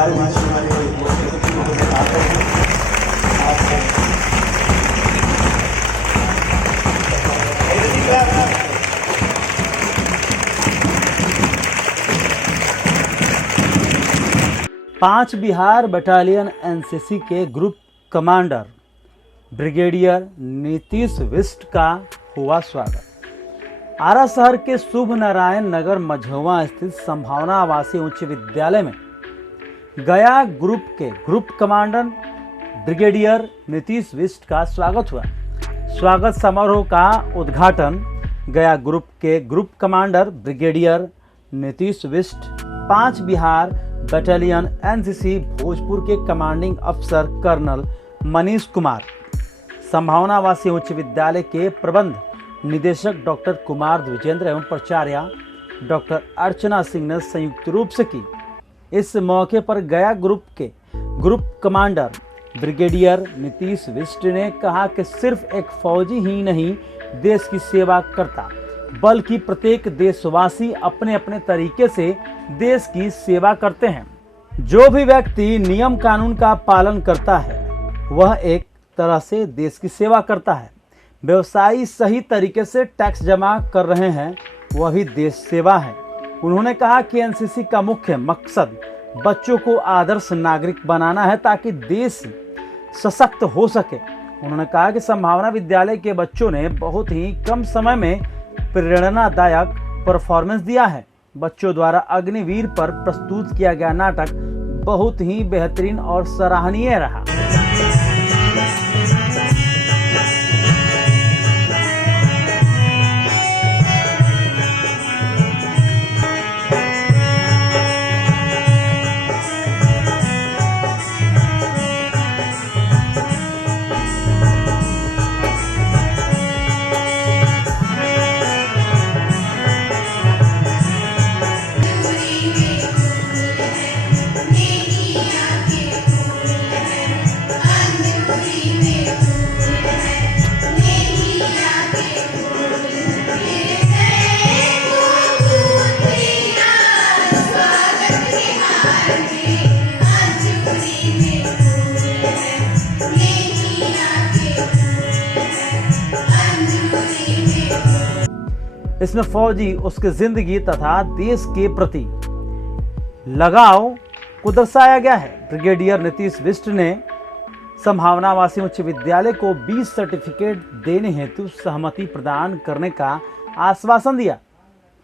हमारे मंच में हमारे अतिथियों को बताते हैं। पांच बिहार बटालियन एनसीसी के group commander brigadier Nitish Bisht का हुआ स्वागत। आरा शहर के शुभ नारायण नगर मझौवा स्थित संभावना आवासीय उच्च विद्यालय में गया ग्रुप के group commander brigadier Nitish Bisht का स्वागत हुआ। स्वागत समारोह का उद्घाटन गया ग्रुप के group commander brigadier Nitish Bisht, पांच बिहार बटालियन एनसीसी भोजपुर के कमांडिंग अफसर कर्नल मनीष कुमार, संभावना आवासीय उच्च विद्यालय के प्रबंध निदेशक डॉक्टर कुमार द्विजेंद्र एवं प्राचार्य डॉक्टर अर्चना सिंह ने संयुक्त रूप से की। इस मौके पर गया ग्रुप के group commander brigadier Nitish Bisht ने कहा कि सिर्फ एक फौजी ही नहीं देश की सेवा करता, बल्कि प्रत्येक देशवासी अपने अपने तरीके से देश की सेवा करते हैं। जो भी व्यक्ति नियम कानून का पालन करता है वह एक तरह से देश की सेवा करता है। व्यवसायी सही तरीके से टैक्स जमा कर रहे हैं, वह भी देश सेवा है। उन्होंने कहा कि एनसीसी का मुख्य मकसद बच्चों को आदर्श नागरिक बनाना है ताकि देश सशक्त हो सके। उन्होंने कहा कि संभावना विद्यालय के बच्चों ने बहुत ही कम समय में प्रेरणादायक परफॉर्मेंस दिया है। बच्चों द्वारा अग्निवीर पर प्रस्तुत किया गया नाटक बहुत ही बेहतरीन और सराहनीय रहा। इसमें फौजी उसकी जिंदगी तथा देश के प्रति लगाव को दर्शाया गया है। ब्रिगेडियर नीतीश विष्ट ने संभावना आवासीय उच्च विद्यालय को 20 सर्टिफिकेट देने हेतु सहमति प्रदान करने का आश्वासन दिया।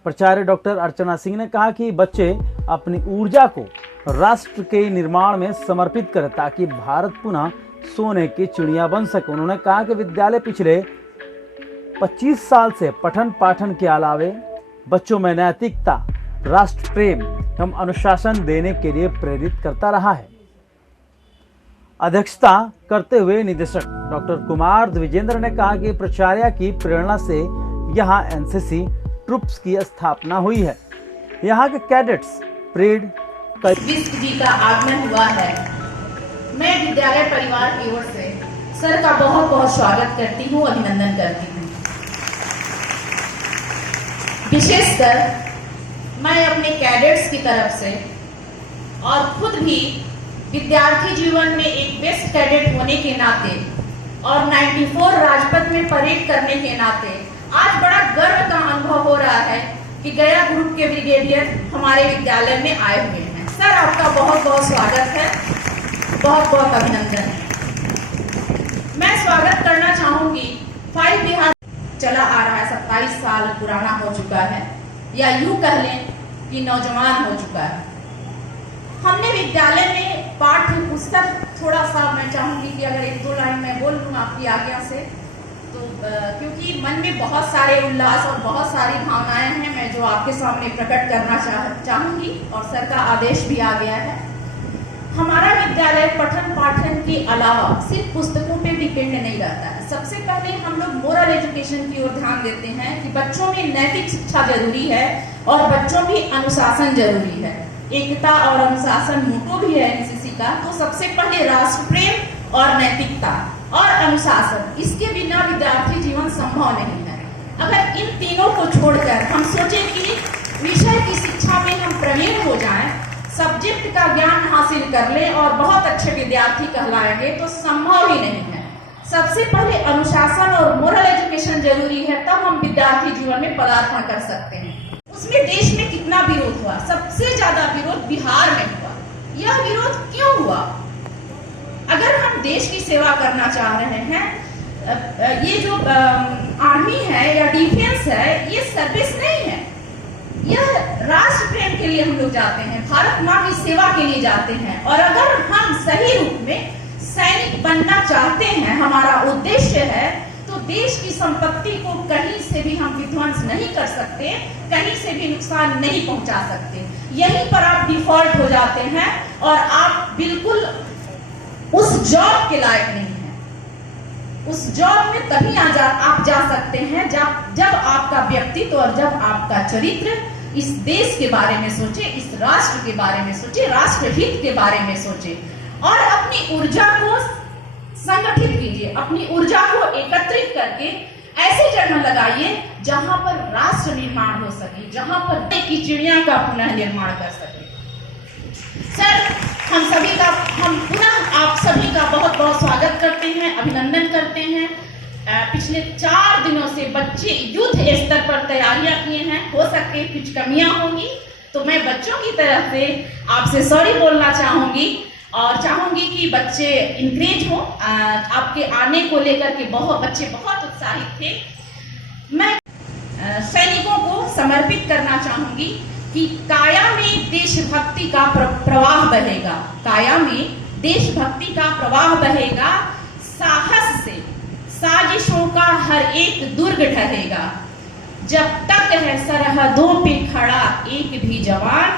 प्राचार्य डॉक्टर अर्चना सिंह ने कहा कि बच्चे अपनी ऊर्जा को राष्ट्र के निर्माण में समर्पित करें ताकि भारत पुनः सोने की चिड़िया बन सके। उन्होंने कहा कि विद्यालय पिछले 25 साल से पठन पाठन के अलावे बच्चों में नैतिकता, राष्ट्र प्रेम एवं अनुशासन देने के लिए प्रेरित करता रहा है। अध्यक्षता करते हुए निदेशक डॉक्टर कुमार द्विजेंद्र ने कहा कि प्राचार्य की प्रेरणा से यहाँ एनसीसी ट्रुप्स की स्थापना हुई है। यहाँ के कैडेट्स परेड विष्ट जी का आगमन हुआ है। मैं विद्यालय परिवार की ओर से सर का बहुत बहुत स्वागत करती हूँ, अभिनंदन करती हूँ। विशेषकर मैं अपने कैडेट्स की तरफ से और खुद भी विद्यार्थी जीवन में एक बेस्ट कैडेट होने के नाते और 94 राजपथ में परेड करने के नाते आज बड़ा गर्व का अनुभव हो रहा है कि गया ग्रुप के ब्रिगेडियर हमारे विद्यालय में आए हुए हैं। सर, आपका बहुत बहुत स्वागत है, बहुत बहुत अभिनंदन। मैं स्वागत करना चाहूंगी 5 बिहार चला आ रहा है, 27 साल पुराना हो चुका है, या यूं कह लें कि नौजवान हो चुका है। हमने विद्यालय में पाठ्य पुस्तक थोड़ा सा मैं चाहूंगी कि अगर 1-2 लाइन मैं बोल लूँ आपकी आज्ञा से, तो क्योंकि मन में बहुत सारे उल्लास और बहुत सारी भावनाएं हैं मैं जो आपके सामने प्रकट करना चाहूंगी, और सर का आदेश भी आ गया है। हमारा विद्यालय पठन पाठन के अलावा सिर्फ पुस्तकों पे डिपेंड नहीं रहता है। सबसे पहले हम लोग मोरल एजुकेशन की ओर ध्यान देते हैं कि बच्चों में नैतिक शिक्षा जरूरी है और बच्चों में अनुशासन जरूरी है। एकता और अनुशासन मोटो भी है एनसीसी का। तो सबसे पहले राष्ट्र प्रेम और नैतिकता और अनुशासन, इसके बिना विद्यार्थी जीवन संभव नहीं है। अगर इन तीनों को छोड़कर हम सोचें कि विषय की शिक्षा में हम प्रवीण हो जाएं, सब्जेक्ट का ज्ञान हासिल कर ले और बहुत अच्छे विद्यार्थी कहलाएंगे तो संभव ही नहीं है। सबसे पहले अनुशासन और मोरल एजुकेशन जरूरी है, तब हम विद्यार्थी जीवन में पदार्पण कर सकते हैं। उसमें देश में कितना विरोध हुआ, सबसे ज्यादा विरोध बिहार में हुआ। यह विरोध क्यों हुआ? अगर हम देश की सेवा करना चाह रहे हैं, ये जो आर्मी है या डिफेंस है, ये सर्विस नहीं है, यह राष्ट्र प्रेम के लिए हम लोग जाते हैं, भारत माँ की सेवा के लिए जाते हैं। और अगर हम सही रूप में सैनिक बनना चाहते हैं, हमारा उद्देश्य है, तो देश की संपत्ति को कहीं से भी हम विध्वंस नहीं कर सकते, कहीं से भी नुकसान नहीं पहुंचा सकते। यहीं पर आप डिफॉल्ट हो जाते हैं और आप बिल्कुल उस जॉब के लायक नहीं है। उस जॉब में तभी आप जा सकते हैं जब आपका व्यक्तित्व और जब आपका चरित्र इस देश के बारे में सोचे, इस राष्ट्र के बारे में सोचे, राष्ट्र हित के बारे में सोचे और अपनी ऊर्जा को संगठित कीजिए, अपनी ऊर्जा को एकत्रित करके ऐसे जगह लगाइए जहां पर राष्ट्र निर्माण हो सके, जहां पर की चिड़िया का पुनः निर्माण कर सके। सर, हम पुनः आप सभी का बहुत बहुत स्वागत करते हैं, अभिनंदन करते हैं। पिछले 4 दिनों से बच्चे युद्ध स्तर पर तैयारियां किए हैं, हो सकते कुछ कमियां होंगी, तो मैं बच्चों की तरफ से आपसे सॉरी बोलना चाहूंगी और चाहूंगी कि बच्चे इंकरेज हो। आपके आने को लेकर के बच्चे बहुत उत्साहित थे। मैं सैनिकों को समर्पित करना चाहूंगी कि काया में देशभक्ति का प्रवाह बहेगा, काया में देशभक्ति का प्रवाह बहेगा, साहस से साजिशों का हर एक दुर्ग ढहेगा। जब तक है सरहदों पे खड़ा एक भी जवान,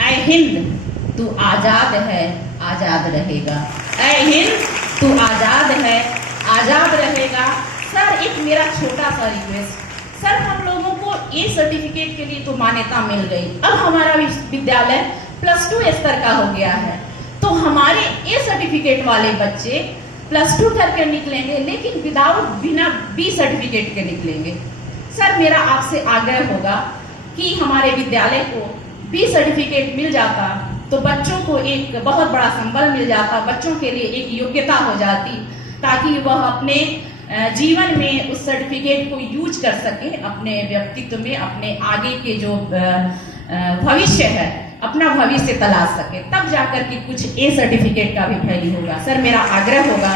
ऐ हिंद तू आजाद है, आजाद रहेगा। ऐ हिंद तू आजाद है, आजाद रहेगा। सर, एक मेरा छोटा सा रिक्वेस्ट, सर, हम लोगों को ए सर्टिफिकेट के लिए तो मान्यता मिल गई, अब हमारा विद्यालय +2 स्तर का हो गया है, तो हमारे ए सर्टिफिकेट वाले बच्चे +2 करके निकलेंगे, लेकिन बिना बी सर्टिफिकेट के निकलेंगे। सर, मेरा आपसे आग्रह होगा कि हमारे विद्यालय को बी सर्टिफिकेट मिल जाता तो बच्चों को एक बहुत बड़ा संबल मिल जाता, बच्चों के लिए एक योग्यता हो जाती, ताकि वह अपने जीवन में उस सर्टिफिकेट को यूज कर सके, अपने व्यक्तित्व में, अपने आगे के जो भविष्य है, अपना भविष्य तलाश सके, तब जाकर के कुछ ए सर्टिफिकेट का भी वैल्यू होगा। सर, मेरा आग्रह होगा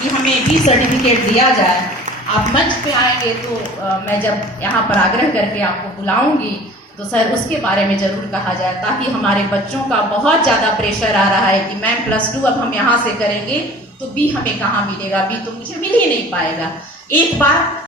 कि हमें बी सर्टिफिकेट दिया जाए। आप मंच पे आएंगे तो मैं जब यहाँ पर आग्रह करके आपको बुलाऊंगी तो सर उसके बारे में जरूर कहा जाए, ताकि हमारे बच्चों का बहुत ज़्यादा प्रेशर आ रहा है कि मैम +2 अब हम यहाँ से करेंगे तो बी हमें कहाँ मिलेगा, बी तो मुझे मिल ही नहीं पाएगा। एक बार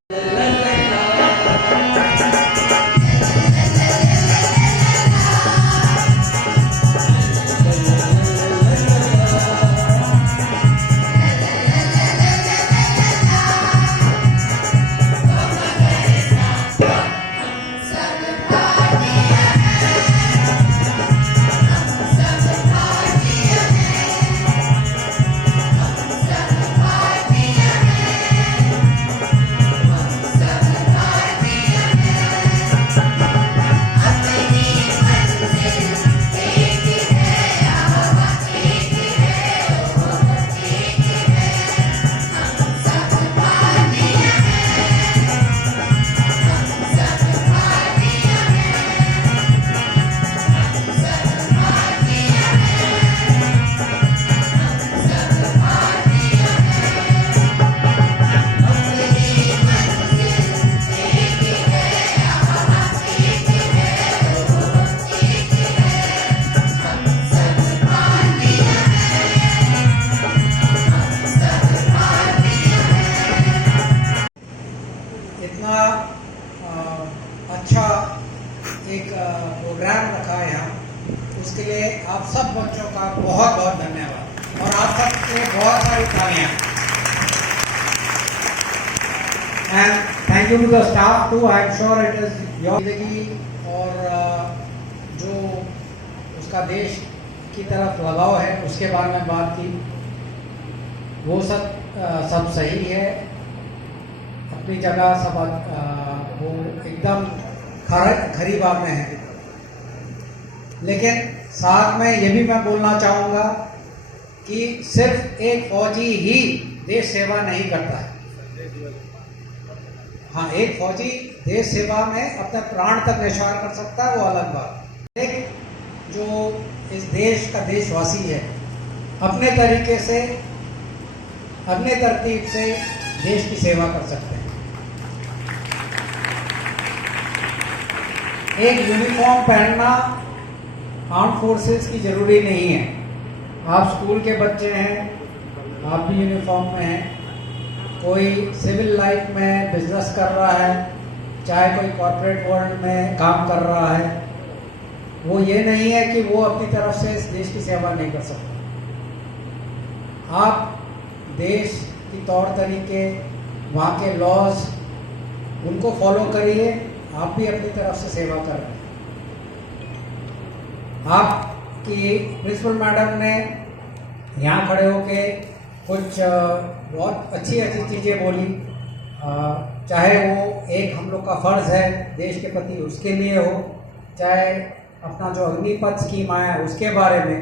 अच्छा एक प्रोग्राम रखा है यहाँ, उसके लिए आप सब बच्चों का बहुत बहुत धन्यवाद और आप सब के बहुत सारी तालियां। And thank you to the staff too, I am sure it is your जिंदगी और जो उसका देश की तरफ लगाव है उसके बारे में बात की, वो सब सही है, अपनी जगह सब वो एकदम खरी बात में है, लेकिन साथ में ये भी मैं बोलना चाहूँगा कि सिर्फ एक फौजी ही देश सेवा नहीं करता है। हाँ, एक फौजी देश सेवा में अपने प्राण तक न्यौछावर कर सकता है, वो अलग बात। एक जो इस देश का देशवासी है, अपने तरीके से, अपने तरतीब से देश की सेवा कर सकते हैं। एक यूनिफॉर्म पहनना आर्म फोर्सेस की जरूरी नहीं है। आप स्कूल के बच्चे हैं, आप भी यूनिफॉर्म में हैं। कोई सिविल लाइफ में बिजनेस कर रहा है, चाहे कोई कॉर्पोरेट वर्ल्ड में काम कर रहा है, वो ये नहीं है कि वो अपनी तरफ से इस देश की सेवा नहीं कर सकता। आप देश की तौर तरीके, वहाँ के लॉज, उनको फॉलो करिए, आप भी अपनी तरफ से सेवा कर रहे हैं। आपकी प्रिंसिपल मैडम ने यहाँ खड़े होके कुछ बहुत अच्छी अच्छी चीज़ें बोली, चाहे वो एक हम लोग का फ़र्ज़ है देश के प्रति उसके लिए हो, चाहे अपना जो अग्निपथ स्कीम आया है उसके बारे में।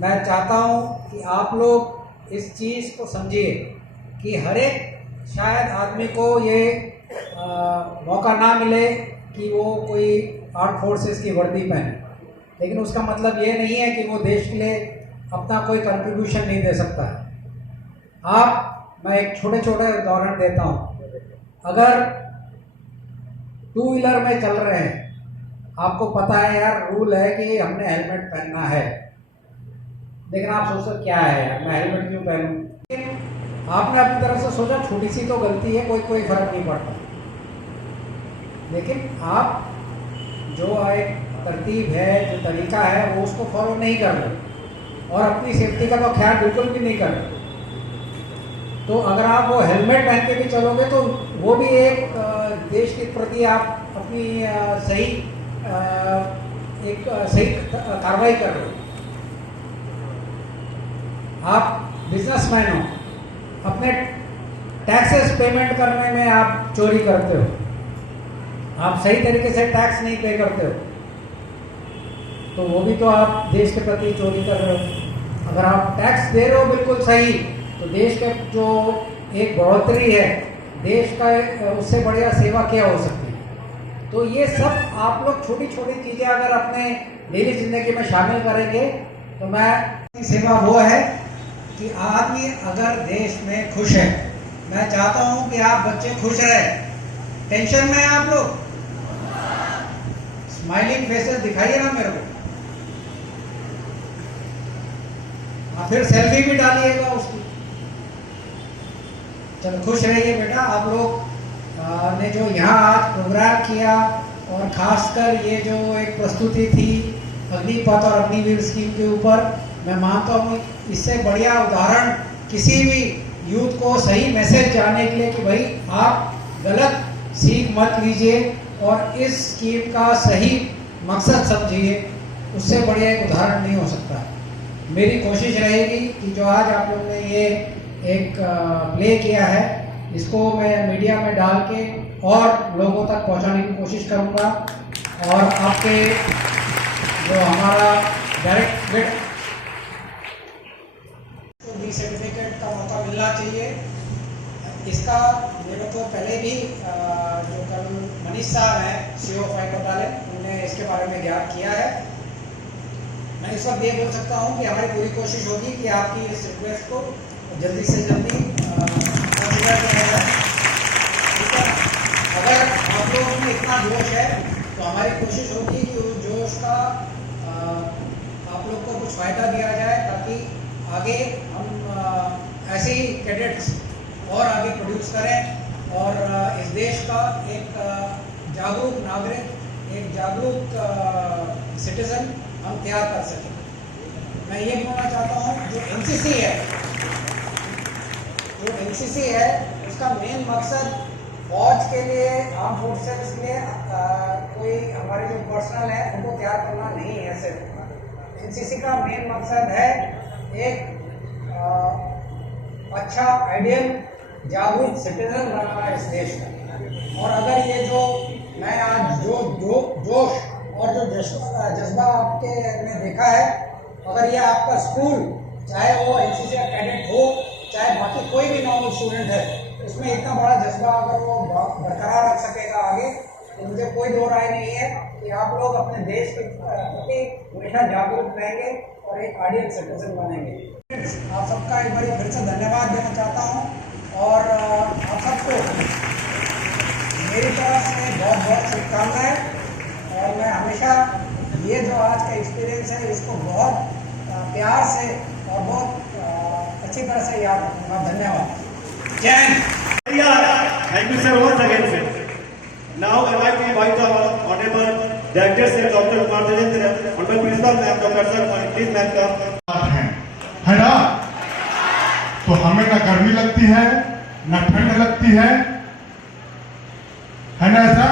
मैं चाहता हूँ कि आप लोग इस चीज़ को समझिए कि हर एक शायद आदमी को ये मौका ना मिले कि वो कोई आर्म फोर्सेस की वर्दी पहने, लेकिन उसका मतलब ये नहीं है कि वो देश के लिए अपना कोई कंट्रीब्यूशन नहीं दे सकता है। मैं एक छोटे छोटे उदाहरण देता हूँ। अगर टू व्हीलर में चल रहे हैं, आपको पता है यार, रूल है कि हमने हेलमेट पहनना है, लेकिन आप सोचो क्या है यार, मैं हेलमेट क्यों पहनूं? लेकिन आपने अपनी तरफ से सोचा छोटी सी तो गलती है, कोई फर्क नहीं पड़ता। लेकिन आप जो एक तरतीब है, जो तरीका है, वो उसको फॉलो नहीं कर रहे और अपनी सेफ्टी का तो ख्याल बिल्कुल भी नहीं कर रहे। तो अगर आप वो हेलमेट पहन के भी चलोगे तो वो भी एक देश के प्रति आप अपनी सही कार्रवाई कर रहे हो। आप बिजनेसमैन हो, अपने टैक्सेस पेमेंट करने में आप चोरी करते हो, आप सही तरीके से टैक्स नहीं पे करते हो, तो वो भी तो आप देश के प्रति चोरी कर रहे हो। अगर आप टैक्स दे रहे हो बिल्कुल सही, तो देश के जो एक बढ़ोतरी है देश का, उससे बढ़िया सेवा क्या हो सकती है? तो ये सब आप लोग छोटी छोटी चीज़ें अगर अपने डेली जिंदगी में शामिल करेंगे तो मैं सेवा वो है कि आदमी अगर देश में खुश है, मैं चाहता हूँ कि आप बच्चे खुश रहे। टेंशन में आप लोग स्माइलिंग फेसेस दिखाइए ना मेरे को, फिर सेल्फी भी डालिएगा उसकी। चलो खुश रहिए बेटा। आप लोग ने जो यहाँ आज प्रोग्राम किया और खासकर ये जो एक प्रस्तुति थी अग्निपथ और अग्निवीर स्कीम के ऊपर, मैं मानता हूँ इससे बढ़िया उदाहरण किसी भी यूथ को सही मैसेज जाने के लिए कि भाई आप गलत सीख मत लीजिए और इस स्कीम का सही मकसद समझिए, उससे बढ़िया एक उदाहरण नहीं हो सकता। मेरी कोशिश रहेगी कि जो आज आप लोगों ने ये एक प्ले किया है, इसको मैं मीडिया में डाल के और लोगों तक पहुंचाने की कोशिश करूंगा। और आपके जो हमारा डायरेक्ट बिट बी सर्टिफिकेट का मौका मिलना चाहिए। इसका मेरे को पहले भी जो कल मनीष साहब हैं CEO फाइव बटालियन, उन्होंने इसके बारे में ज्ञात किया है। मैं इस वक्त ये बोल सकता हूँ कि हमारी पूरी कोशिश होगी कि आपकी इस रिक्वेस्ट को जल्दी से जल्दी कंसिडर किया जाए। अगर आप लोगों में इतना जोश है तो हमारी कोशिश होगी कि उस जोश का आप लोग को कुछ फ़ायदा दिया जाए, ताकि आगे हम ऐसे ही कैडेट्स और आगे प्रोड्यूस करें और इस देश का एक जागरूक नागरिक, एक जागरूक सिटीजन हम तैयार कर सकें। मैं ये बोलना चाहता हूँ, जो एनसीसी है उसका मेन मकसद फौज के लिए, आर्म फोर्सेस के लिए कोई हमारे जो पर्सनल है उनको तैयार करना नहीं है। सिर्फ एनसीसी का मेन मकसद है एक अच्छा आइडियल जागरूक सिटीजन बनाना इस देश का। और अगर ये जो मैं आज जो जोश और जो जज्बा आपके ने देखा है, अगर ये आपका स्कूल चाहे वो एनसीसी का कैडेट हो चाहे बाकी कोई भी नॉर्मल स्टूडेंट है, इसमें इतना बड़ा जज्बा अगर वो बरकरार रख सकेगा आगे, तो मुझे कोई दो राय नहीं है कि आप लोग अपने देश के प्रति हमेशा जागरूक रहेंगे और एक आइडियल सिटीजन बनेंगे। आप सबका एक बार फिर से धन्यवाद देना चाहता हूँ और आप सबको मेरी तरफ से बहुत बहुत शुभकामनाएं। और मैं हमेशा ये जो आज का एक्सपीरियंस है इसको बहुत प्यार से और बहुत अच्छी तरह से याद रखूँगा। धन्यवाद। जय Hind. Thank you, sir, once again, sir. Now, I like to invite our Honorable Director, Sir Dr. Kumar Dajendra, Honorable Principal, Ma'am, Dr. Sir, please, ma'am, come. है ना? तो हमें ना गर्मी लगती है ना ठंड लगती है ना ऐसा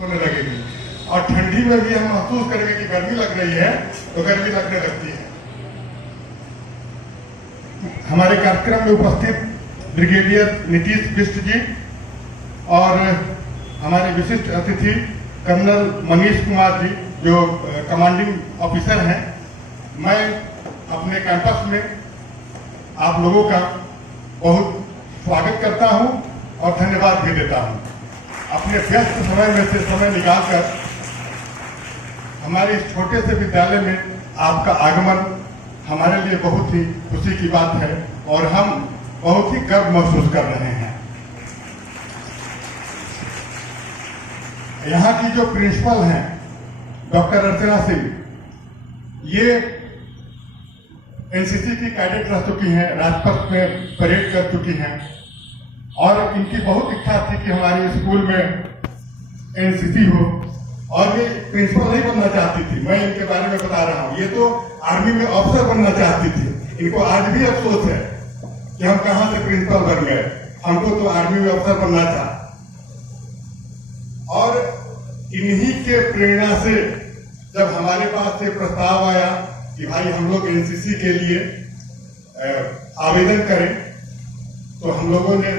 होने लगेगी। और ठंडी में भी हम महसूस करेंगे कि गर्मी लग रही है तो गर्मी लगने लगती है। हमारे कार्यक्रम में उपस्थित ब्रिगेडियर नीतीश बिष्ट जी और हमारे विशिष्ट अतिथि कर्नल मनीष कुमार जी जो कमांडिंग ऑफिसर हैं, मैं अपने कैंपस में आप लोगों का बहुत स्वागत करता हूं और धन्यवाद भी देता हूं। अपने व्यस्त समय में से समय निकालकर हमारे इस छोटे से विद्यालय में आपका आगमन हमारे लिए बहुत ही खुशी की बात है और हम बहुत ही गर्व महसूस कर रहे हैं। यहाँ की जो प्रिंसिपल हैं डॉक्टर अर्चना सिंह, ये एनसीसी की कैडेट रह चुकी हैं, राजपथ में परेड कर चुकी हैं और इनकी बहुत इच्छा थी कि हमारे स्कूल में एनसीसी हो और ये प्रिंसिपल नहीं बनना चाहती थी। मैं इनके बारे में बता रहा हूँ, ये तो आर्मी में ऑफिसर बनना चाहती थी। इनको आज भी अफसोस है कि हम कहां से प्रिंसिपल बन गए, हमको तो आर्मी में अफसर बनना था। और इन्हीं के प्रेरणा से जब हमारे पास ये प्रस्ताव आया कि भाई हम लोग एनसीसी के लिए आवेदन करें, तो हम लोगों ने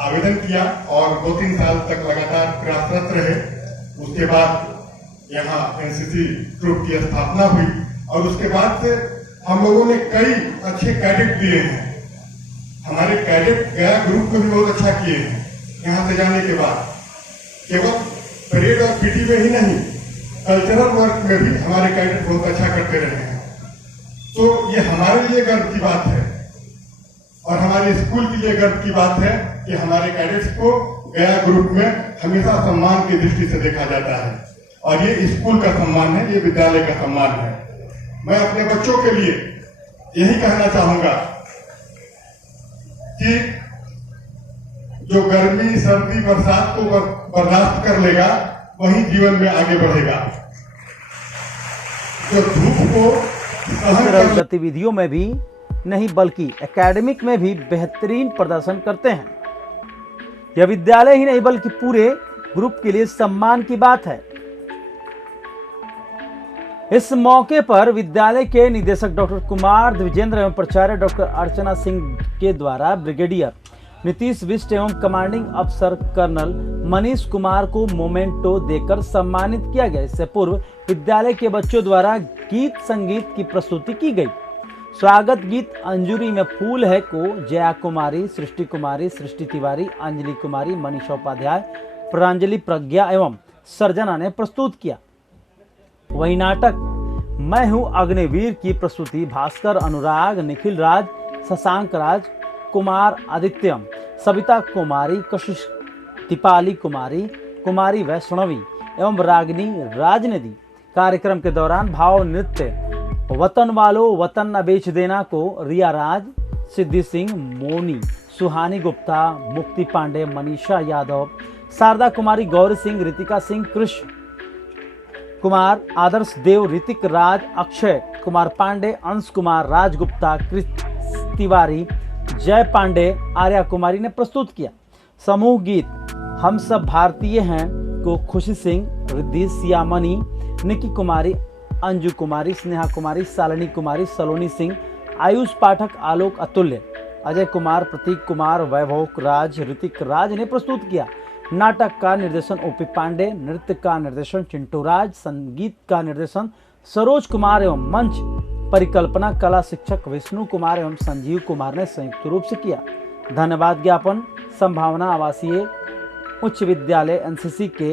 आवेदन किया और 2-3 साल तक लगातार प्रयासरत रहे। उसके बाद यहाँ एनसीसी ट्रूप की स्थापना हुई और उसके बाद से हम लोगों ने कई अच्छे कैडेट दिए हैं। हमारे कैडेट गया ग्रुप को भी बहुत अच्छा किए हैं। यहाँ से जाने के बाद केवल परेड और पीटी में ही नहीं, कल्चरल वर्क में भी हमारे कैडेट बहुत अच्छा करते रहे हैं। तो ये हमारे लिए गर्व की बात है और हमारे स्कूल के लिए गर्व की बात है कि हमारे कैडेट्स को गया ग्रुप में हमेशा सम्मान की दृष्टि से देखा जाता है और ये स्कूल का सम्मान है, ये विद्यालय का सम्मान है। मैं अपने बच्चों के लिए यही कहना चाहूंगा कि जो गर्मी, सर्दी, बरसात को बर्दाश्त कर लेगा वही जीवन में आगे बढ़ेगा। जो धूप को तरह गतिविधियों में भी नहीं बल्कि एकेडमिक में भी बेहतरीन प्रदर्शन करते हैं। यह विद्यालय ही नहीं बल्कि पूरे ग्रुप के लिए सम्मान की बात है। इस मौके पर विद्यालय के निदेशक डॉक्टर कुमार द्विजेंद्र एवं प्राचार्य डॉक्टर अर्चना सिंह के द्वारा ब्रिगेडियर नीतीश बिष्ट एवं कमांडिंग अफसर कर्नल मनीष कुमार को मोमेंटो देकर सम्मानित किया गया। इससे पूर्व विद्यालय के बच्चों द्वारा गीत संगीत की प्रस्तुति की गई। स्वागत गीत अंजुरी में फूल है को जया कुमारी, सृष्टि तिवारी, अंजलि कुमारी, मनीषा उपाध्याय, प्रांजलि प्रज्ञा एवं सर्जना ने प्रस्तुत किया। वही नाटक मैं हूं अग्निवीर की प्रस्तुति भास्कर, अनुराग, निखिल राज, शशांक राज, कुमार आदित्यम, सविता कुमारी, कशिश, दीपाली कुमारी, कुमारी वैष्णवी एवं रागिनी राज ने दी। कार्यक्रम के दौरान भाव नृत्य वतन वालों वतन न बेच देना को रिया राज, सिद्धि सिंह, मोनी, सुहानी गुप्ता, मुक्ति पांडे, मनीषा यादव, शारदा कुमारी, गौरी सिंह, रितिका सिंह, कृष्ण कुमार, आदर्श देव, ऋतिक राज, अक्षय कुमार पांडे, अंश कुमार, राज गुप्ता, कृष्ण तिवारी, जय पांडे, आर्या कुमारी ने प्रस्तुत किया। समूह गीत हम सब भारतीय हैं को खुशी सिंह, रिद्धि, सियामणि, निकी कुमारी, अंजू कुमारी, स्नेहा कुमारी, शालिनी कुमारी, सलोनी सिंह, आयुष पाठक, आलोक अतुल्य, अजय कुमार, प्रतीक कुमार, वैभव राज, ऋतिक राज ने प्रस्तुत किया। नाटक का निर्देशन ओपी पांडे, नृत्य का निर्देशन चिंटू राज, संगीत का निर्देशन सरोज कुमार एवं मंच परिकल्पना कला शिक्षक विष्णु कुमार एवं संजीव कुमार ने संयुक्त रूप से किया। धन्यवाद ज्ञापन संभावना आवासीय उच्च विद्यालय एनसीसी के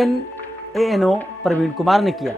एनएनओ प्रवीण कुमार ने किया।